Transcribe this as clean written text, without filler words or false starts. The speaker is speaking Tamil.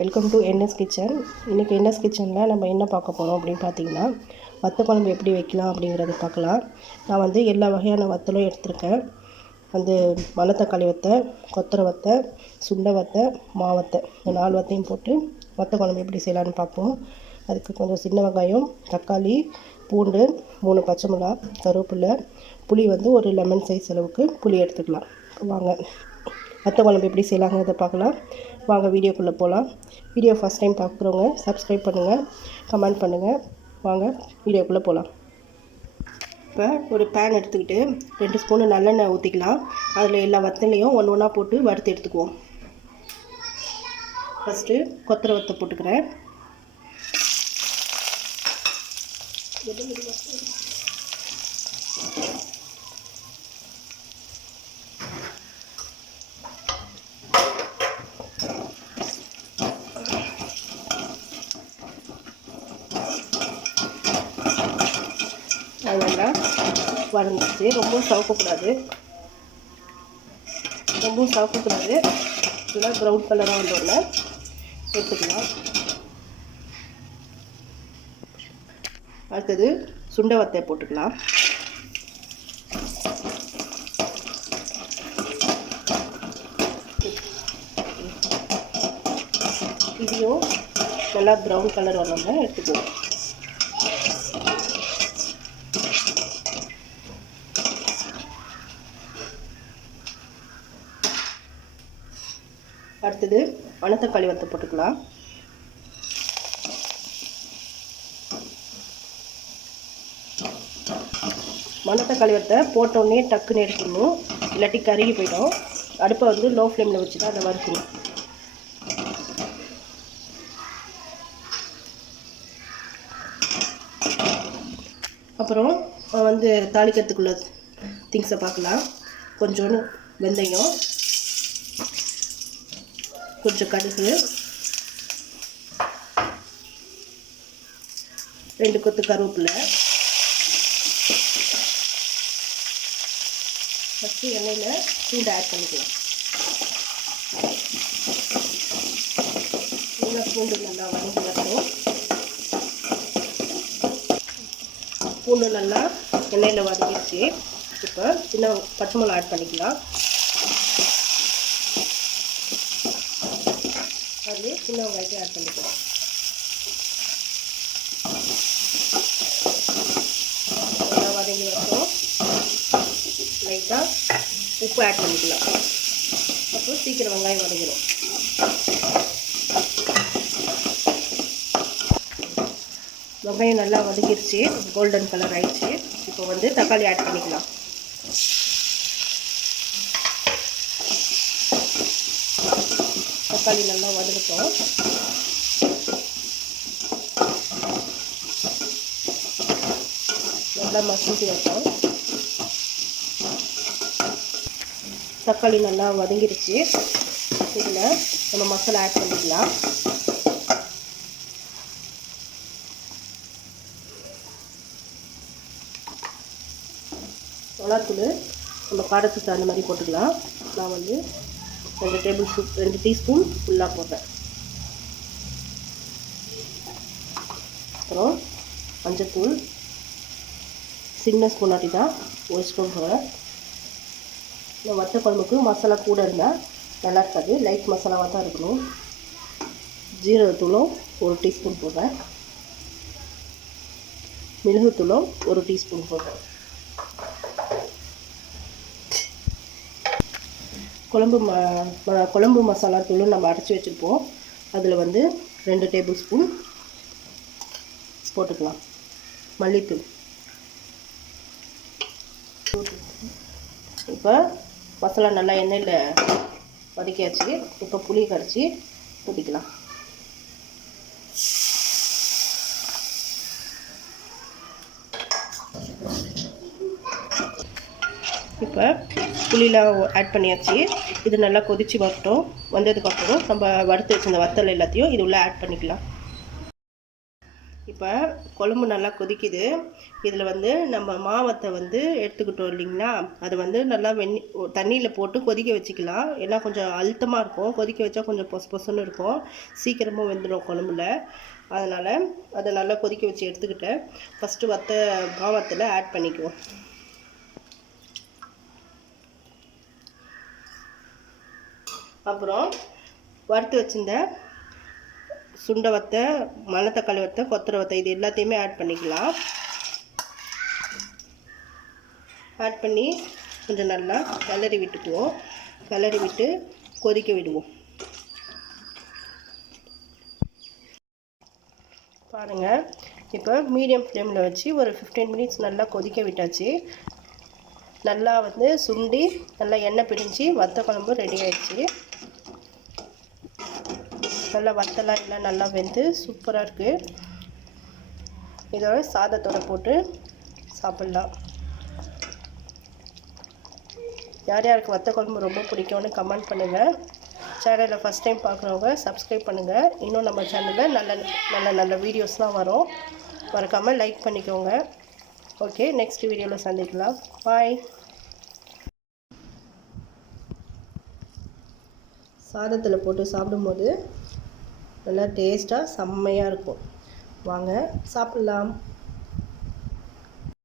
Welcome to NS kitchen. இன்றைக்கி என்எஸ் கிச்சனில் நம்ம என்ன பார்க்க போகிறோம் அப்படின்னு பார்த்தீங்கன்னா, வத்த குழம்பு எப்படி வைக்கலாம் அப்படிங்கிறத பார்க்கலாம். நான் வந்து எல்லா வகையான வத்தலும் எடுத்திருக்கேன். வந்து மணத்தக்காளி வத்தை, கொத்தரை வத்தை, சுண்டை வத்தை, மாவத்தை, இந்த 4 வத்தையும் போட்டு வத்த குழம்பு எப்படி செய்யலான்னு பார்ப்போம். அதுக்கு கொஞ்சம் சின்ன வெங்காயம், தக்காளி, பூண்டு, 3 பச்சை மிளகா, கருவேப்பிலை, புளி வந்து ஒரு லெமன் சைஸ் அளவுக்கு புளி எடுத்துக்கலாம். வாங்க வத்த குழம்பு எப்படி செய்யலாங்கிறத பார்க்கலாம். வாங்க வீடியோக்குள்ளே போகலாம். வீடியோ ஃபஸ்ட் டைம் பார்க்குறவங்க சப்ஸ்கிரைப் பண்ணுங்கள், கமெண்ட் பண்ணுங்கள். வாங்க வீடியோக்குள்ளே போகலாம். இப்போ ஒரு பேன் எடுத்துக்கிட்டு 2 ஸ்பூனு நல்லெண்ணெய் ஊற்றிக்கலாம். அதில் எல்லா வத்தலையும் ஒன்று ஒன்றா போட்டு வறுத்து எடுத்துக்குவோம். ஃபஸ்ட்டு கொத்தரை வத்தை போட்டுக்கிறேன். அதெல்லாம் வதங்கிச்சு. ரொம்பவும் சவக்கக்கூடாது, இல்லை ப்ரௌன் கலராக வந்தோடனே எடுத்துக்கலாம். அடுத்தது சுண்டை வத்தையை போட்டுக்கலாம். இதையும் நல்லா ப்ரௌன் கலர் வந்தோடனே எடுத்துக்குவோம். அடுத்தது மணத்தக்காளி வத்தை போட்டுக்கலாம். மணத்தக்காளி வத்தை போட்டோடனே டக்குன்னு எடுத்துடணும், இல்லாட்டி கருகி போயிடும். அடுப்பை வந்து லோ ஃப்ளேமில் வச்சு தான் அதை வறுக்கணும். அப்புறம் வந்து தாளிக்கிறதுக்குள்ள திங்ஸை பார்க்கலாம். கொஞ்சோண்டு வெந்தயம், கொஞ்சம் கடுகு, 2 கொத்து கருவேப்பிலை. ஃபஸ்ட்டு எண்ணெயில் பூண்டு ஆட் பண்ணிக்கலாம். பூண்டு நல்லா வதங்கி வரணும். பூண்டு நல்லா எண்ணெயில் வதங்கிடுச்சு. இப்போ சின்ன பச்சை மிளகா ஆட் பண்ணிக்கலாம். அது சின்ன வெங்காயத்தை ஆட் பண்ணிக்கலாம். நல்லா வதங்கி வரணும். லைட்டாக உப்பு ஆட் பண்ணிக்கலாம். அப்புறம் சீக்கிரம் வெங்காயம் வதங்கிடும். வெங்காயம் நல்லா வதங்கிடுச்சு, கோல்டன் கலர் ஆயிடுச்சு. இப்போ வந்து தக்காளி ஆட் பண்ணிக்கலாம். தக்காளி நல்லா வதங்கட்டும். நல்லா மசிஞ்சு வைப்போம். தக்காளி நல்லா வதங்கிடுச்சு. இதில் நம்ம மசாலா ஆட் பண்ணிக்கலாம். மிளகாத்தூள் நம்ம காரத்துக்கு அந்த மாதிரி போட்டுக்கலாம். நான் வந்து 2 டீஸ்பூன் ஃபுல்லாக போடுறேன். அப்புறம் மஞ்சத்தூள் சின்ன ஸ்பூன் ஆட்டி தான் 1 ஸ்பூன் போடுறேன். இந்த வத்த குழம்புக்கு மசாலா கூட இருந்தால் நல்லா இருக்காது, லைட் மசாலாவாக தான் இருக்கணும். ஜீரகத்தூளும் 1 டீஸ்பூன் போடுறேன். மிளகுத்தூளும் 1 டீஸ்பூன் போடுறேன். குழம்பு மசாலா தூளும் நம்ம அரைச்சி வச்சுருப்போம். அதில் வந்து 2 டேபிள் ஸ்பூன் போட்டுக்கலாம். மல்லித்தூள். இப்போ மசாலா நல்லா எண்ணெயில் வதக்கியாச்சு. இப்போ புளி கரைச்சி ஊற்றிக்கலாம். இப்போ புளிலாம் ஆட் பண்ணியாச்சு. இது நல்லா கொதித்து வரட்டும். வந்ததுக்கப்புறம் நம்ம வறுத்து வச்சுருந்த வத்தல் எல்லாத்தையும் இது உள்ளே ஆட் பண்ணிக்கலாம். இப்போ குழம்பு நல்லா கொதிக்குது. இதில் வந்து நம்ம மாவத்தை வந்து எடுத்துக்கிட்டோம் இல்லைங்களா, அது வந்து நல்லா தண்ணியில் போட்டு கொதிக்க வச்சுக்கலாம். ஏன்னா கொஞ்சம் அழுத்தமாக இருக்கும், கொதிக்க வச்சா கொஞ்சம் பொசு பொசுன்னு இருக்கும், சீக்கிரமாக வெந்துடும் குழம்புல. அதனால் அதை நல்லா கொதிக்க வச்சு எடுத்துக்கிட்டேன். ஃபஸ்ட்டு மாவத்தில் ஆட் பண்ணிக்குவோம். அப்புறம் வறுத்து வச்சுருந்த சுண்டை வத்தை, மணத்தக்காளி வத்தை, கொத்தரை வத்தை இது எல்லாத்தையுமே ஆட் பண்ணிக்கலாம். ஆட் பண்ணி கொஞ்சம் நல்லா கிளறி விட்டுக்குவோம். கிளறி விட்டு கொதிக்க விடுவோம். பாருங்கள், இப்போ மீடியம் ஃப்ளேமில் வச்சு ஒரு 15 மினிட்ஸ் நல்லா கொதிக்க விட்டாச்சு. நல்லா வந்து சுண்டி நல்லா எண்ணெய் பிரிஞ்சு வத்த குழம்பு ரெடி ஆயிடுச்சு. நல்லா வத்தலாம் எல்லாம் நல்லா வெந்து சூப்பராக இருக்குது. இதோட சாதத்தோடு போட்டு சாப்பிட்லாம். யார் யாருக்கு வத்த குழம்பு ரொம்ப பிடிக்கும்னு கமெண்ட் பண்ணுங்கள். சேனலில் ஃபஸ்ட் டைம் பார்க்குறவங்க சப்ஸ்கிரைப் பண்ணுங்கள். இன்னும் நம்ம சேனலில் நல்ல வீடியோஸ்லாம் வரும், மறக்காமல் லைக் பண்ணிக்கோங்க. ஓகே, நெக்ஸ்ட் வீடியோவில் சந்திக்கலாம். பாய். சாதத்தில் போட்டு சாப்பிடும்போது நல்லா டேஸ்ட்டாக செம்மையாக இருக்கும். வாங்க சாப்பிட்லாம்.